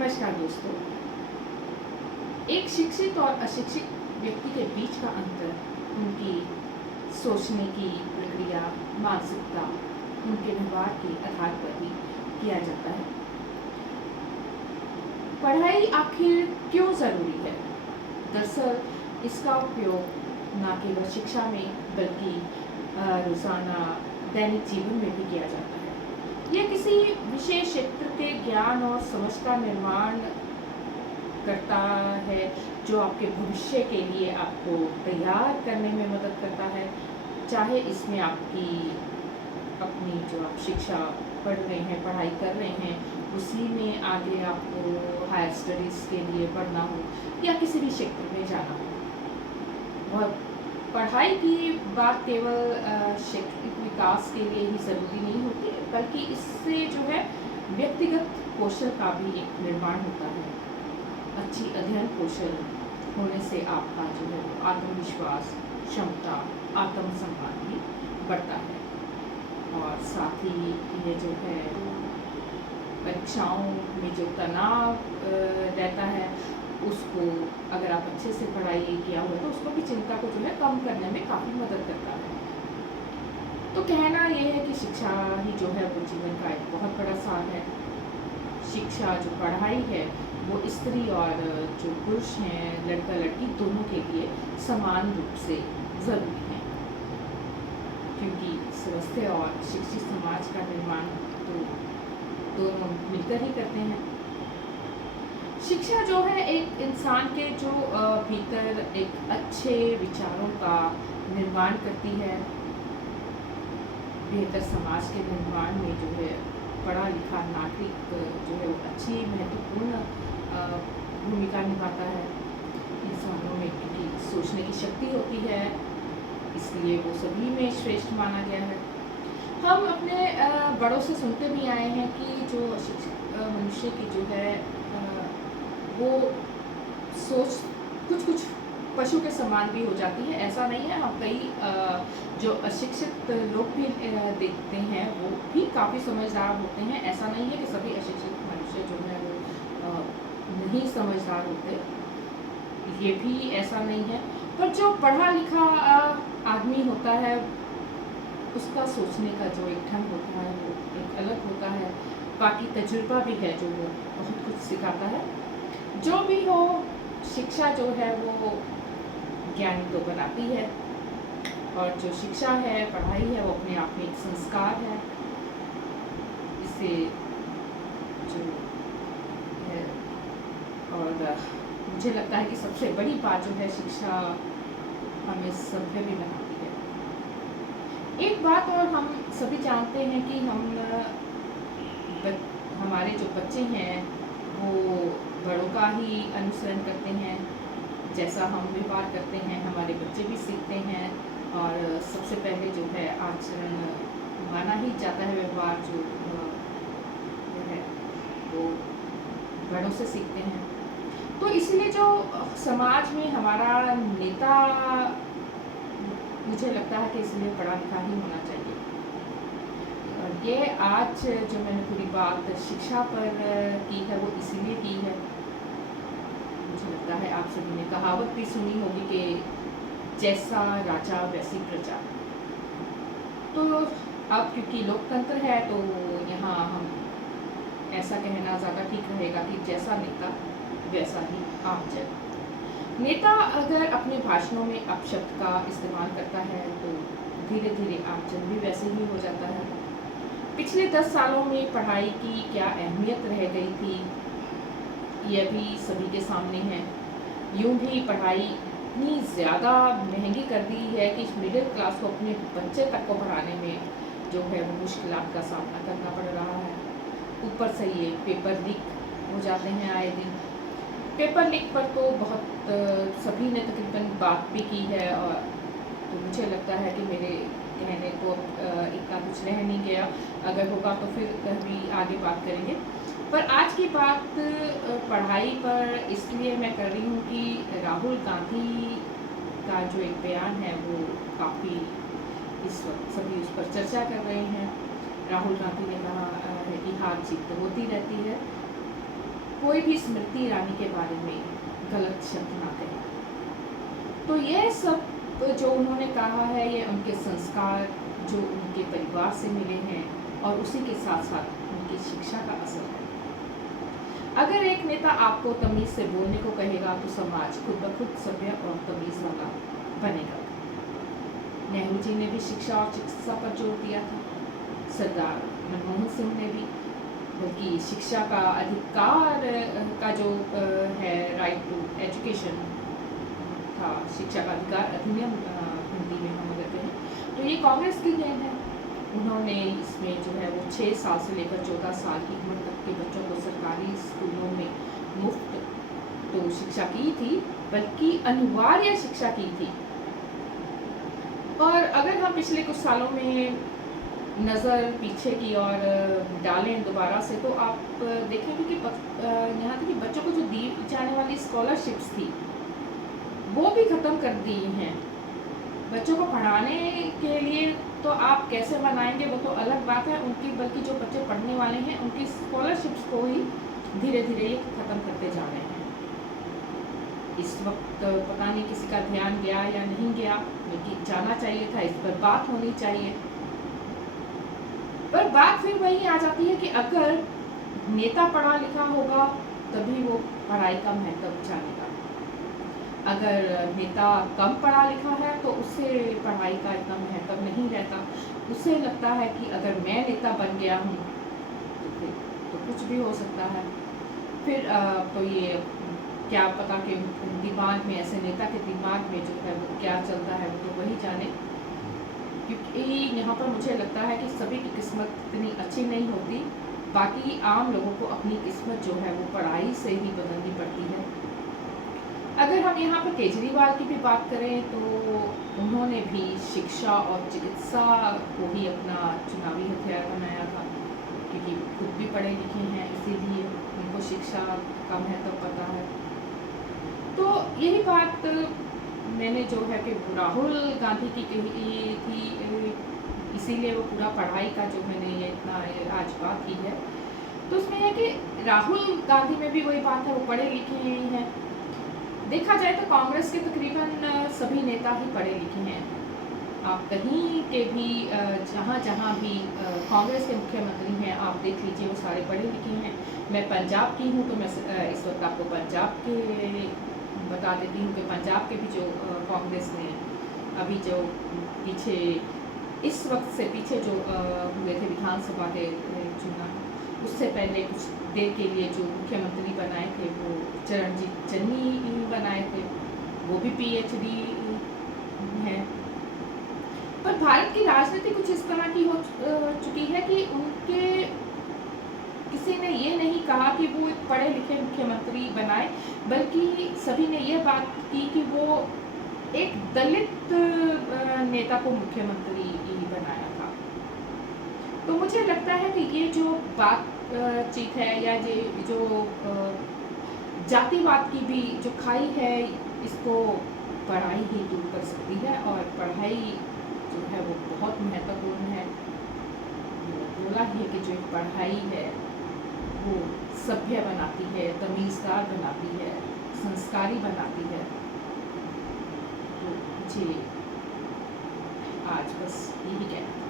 नमस्कार दोस्तों। एक शिक्षित और अशिक्षित व्यक्ति के बीच का अंतर उनकी सोचने की प्रक्रिया, मानसिकता, उनके व्यवहार के आधार पर ही किया जाता है। पढ़ाई आखिर क्यों ज़रूरी है? दरअसल इसका उपयोग न केवल शिक्षा में बल्कि रोज़ाना दैनिक जीवन में भी किया जाता है। यह किसी विशेष क्षेत्र के ज्ञान और समझ का निर्माण करता है, जो आपके भविष्य के लिए आपको तैयार करने में मदद करता है। चाहे इसमें आपकी अपनी जो आप शिक्षा पढ़ रहे हैं, पढ़ाई कर रहे हैं, उसी में आगे आपको हायर स्टडीज़ के लिए पढ़ना हो या किसी भी क्षेत्र में जाना हो। और पढ़ाई की बात केवल शैक्षणिक विकास के लिए ही ज़रूरी नहीं होती, बल्कि इससे जो है व्यक्तिगत कौशल का भी एक निर्माण होता है। अच्छी अध्ययन कौशल होने से आपका जो है वो आत्मविश्वास, क्षमता, आत्मसम्मान भी बढ़ता है। और साथ ही ये जो है परीक्षाओं में जो तनाव रहता है, उसको अगर आप अच्छे से पढ़ाई किया हुआ है तो उसको भी चिंता को जो है कम करने में काफ़ी मदद करता है। तो कहना ये है कि शिक्षा ही जो है वो जीवन का एक बहुत बड़ा सार है। शिक्षा जो पढ़ाई है वो स्त्री और जो पुरुष हैं, लड़का लड़की दोनों के लिए समान रूप से ज़रूरी है, क्योंकि स्वस्थ और शिक्षित समाज का निर्माण तो दोनों मिलकर ही करते हैं। शिक्षा जो है एक इंसान के जो भीतर एक अच्छे विचारों का निर्माण करती है। बेहतर समाज के निर्माण में जो है पढ़ा लिखा नागरिक जो है वो अच्छी महत्वपूर्ण भूमिका निभाता है। इंसानों में क्योंकि सोचने की शक्ति होती है, इसलिए वो सभी में श्रेष्ठ माना गया है। हम अपने बड़ों से सुनते भी आए हैं कि जो अशिक्षित मनुष्य की जो है वो सोच कुछ पशु के समान भी हो जाती है। ऐसा नहीं है, हम कई जो अशिक्षित लोग भी देखते हैं वो भी काफ़ी समझदार होते हैं। ऐसा नहीं है कि सभी अशिक्षित मनुष्य जो है वो नहीं समझदार होते, ये भी ऐसा नहीं है। पर जो पढ़ा लिखा आदमी होता है, उसका सोचने का जो एक ढंग होता है वो एक अलग होता है। बाकी तजुर्बा भी है जो वो बहुत कुछ सिखाता है। जो भी हो, शिक्षा जो है वो ज्ञानी तो बनाती है, और जो शिक्षा है, पढ़ाई है, वो अपने आप में एक संस्कार है। इसे जो है, और मुझे लगता है कि सबसे बड़ी बात जो है, शिक्षा हमें सभ्य भी बनाती है। एक बात और हम सभी जानते हैं कि हमारे जो बच्चे हैं वो बड़ों का ही अनुसरण करते हैं। जैसा हम व्यवहार करते हैं, हमारे बच्चे भी सीखते हैं। और सबसे पहले जो है आचरण माना ही जाता है, व्यवहार जो है वो बड़ों से सीखते हैं। तो इसलिए जो समाज में हमारा नेता, मुझे लगता है कि इसलिए पढ़ा लिखा ही होना चाहिए। और ये आज जो मैंने पूरी बात शिक्षा पर की है वो इसीलिए की है। मुझे लगता है आप सभी ने कहावत भी सुनी होगी कि जैसा राजा वैसी प्रजा। तो अब क्योंकि लोकतंत्र है तो यहाँ हम ऐसा कहना ज़्यादा ठीक रहेगा कि जैसा नेता वैसा ही आमजन। नेता अगर अपने भाषणों में अपशब्द का इस्तेमाल करता है तो धीरे धीरे आमजन भी वैसे ही हो जाता है। पिछले 10 सालों में पढ़ाई की क्या अहमियत रह गई थी, यह भी सभी के सामने है। यूं भी पढ़ाई इतनी ज़्यादा महंगी कर दी है कि मिडिल क्लास को अपने बच्चे तक को पढ़ाने में जो है वो मुश्किलात का सामना करना पड़ रहा है। ऊपर से ये पेपर लीक हो जाते हैं आए दिन। पेपर लीक पर तो बहुत सभी ने तकरीबन बात भी की है, और तो मुझे लगता है कि मेरे कहने को इतना कुछ रह नहीं गया। अगर होगा तो फिर कभी आगे बात करेंगे। पर आज की बात पढ़ाई पर इसलिए मैं कर रही हूँ कि राहुल गांधी का जो एक बयान है वो काफ़ी इस वक्त सभी उस पर चर्चा कर रहे हैं। राहुल गांधी ने कहा है कि हार जीत तो होती रहती है, कोई भी स्मृति ईरानी के बारे में गलत शब्द ना कहें। तो ये सब जो उन्होंने कहा है ये उनके संस्कार जो उनके परिवार से मिले हैं और उसी के साथ साथ उनकी शिक्षा का असर है। अगर एक नेता आपको तमीज़ से बोलने को कहेगा तो समाज खुद ब खुद सभ्य और तमीज़ वाला बनेगा। नेहरू जी ने भी शिक्षा और चिकित्सा पर जोर दिया था, सरदार मनमोहन सिंह ने भी, बल्कि शिक्षा का अधिकार का जो है राइट टू एजुकेशन था, शिक्षा का अधिकार अधिनियम हिंदी में हम कहते हैं, तो ये कांग्रेस की देन है। उन्होंने इसमें जो है वो 6 साल से लेकर 14 साल की उम्र तक के बच्चों को सरकारी स्कूलों में मुफ्त तो शिक्षा की थी, बल्कि अनिवार्य शिक्षा की थी। और अगर हम पिछले कुछ सालों में नज़र पीछे की ओर डालें दोबारा से, तो आप देखेंगे कि यहाँ तक कि बच्चों को जो दी जाने वाली स्कॉलरशिप्स थी वो भी ख़त्म कर दी हैं। बच्चों को पढ़ाने के लिए तो आप कैसे बनाएंगे वो तो अलग बात है उनकी, बल्कि जो बच्चे पढ़ने वाले हैं उनकी स्कॉलरशिप्स को ही धीरे धीरे ये ख़त्म करते जा रहे हैं। इस वक्त पता नहीं किसी का ध्यान गया या नहीं गया, लेकिन जाना चाहिए था, इस पर बात होनी चाहिए। पर बात फिर वही आ जाती है कि अगर नेता पढ़ा लिखा होगा तभी वो पढ़ाई का महत्व जानेगा। अगर नेता कम पढ़ा लिखा है तो उससे पढ़ाई का इतना महत्व नहीं रहता। उसे लगता है कि अगर मैं नेता बन गया हूँ तो कुछ भी हो सकता है। फिर तो ये क्या पता कि दिमाग में, ऐसे नेता के दिमाग में जो है वो क्या चलता है वो तो वही जाने। क्योंकि यहाँ पर मुझे लगता है कि सभी की किस्मत इतनी अच्छी नहीं होती, बाकी आम लोगों को अपनी किस्मत जो है वो पढ़ाई से ही बदलनी पड़ती है। अगर हम यहाँ पर केजरीवाल की भी बात करें तो उन्होंने भी शिक्षा और चिकित्सा को ही अपना चुनावी हथियार बनाया था, क्योंकि खुद भी पढ़े लिखे हैं, इसीलिए उनको शिक्षा का महत्व पता है। तो यही बात मैंने जो है कि राहुल गांधी की कही थी, इसीलिए वो पूरा पढ़ाई का जो मैंने ये इतना आज बात की है, तो उसमें है कि राहुल गांधी में भी वही बात है, वो पढ़े लिखे हैं। देखा जाए तो कांग्रेस के तकरीबन सभी नेता ही पढ़े लिखे हैं। आप कहीं के भी जहाँ जहाँ भी कांग्रेस के मुख्यमंत्री हैं आप देख लीजिए, वो सारे पढ़े लिखे हैं। मैं पंजाब की हूँ तो मैं इस वक्त आपको पंजाब के बता देती हूँ कि पंजाब के भी जो कांग्रेस ने अभी जो पीछे इस वक्त से पीछे जो हुए थे विधानसभा के चुनाव, उससे पहले कुछ देर के लिए जो मुख्यमंत्री बनाए थे वो चरणजीत चन्नी बनाए थे, वो भी पीएचडी हैं। पर भारत की राजनीति कुछ इस तरह की हो चुकी है कि उनके किसी ने ये नहीं कहा कि वो एक पढ़े लिखे मुख्यमंत्री बनाए, बल्कि सभी ने ये बात की कि वो एक दलित नेता को मुख्यमंत्री बनाया था। तो मुझे लगता है कि ये जो बातचीत है या ये जो जातिवाद की भी जो खाई है, इसको पढ़ाई ही दूर कर सकती है। और पढ़ाई जो है वो बहुत महत्वपूर्ण है। बोला ही है कि जो पढ़ाई है वो सभ्य बनाती है, तमीज़दार बनाती है, संस्कारी बनाती है। तो मुझे आज बस यही कहना था।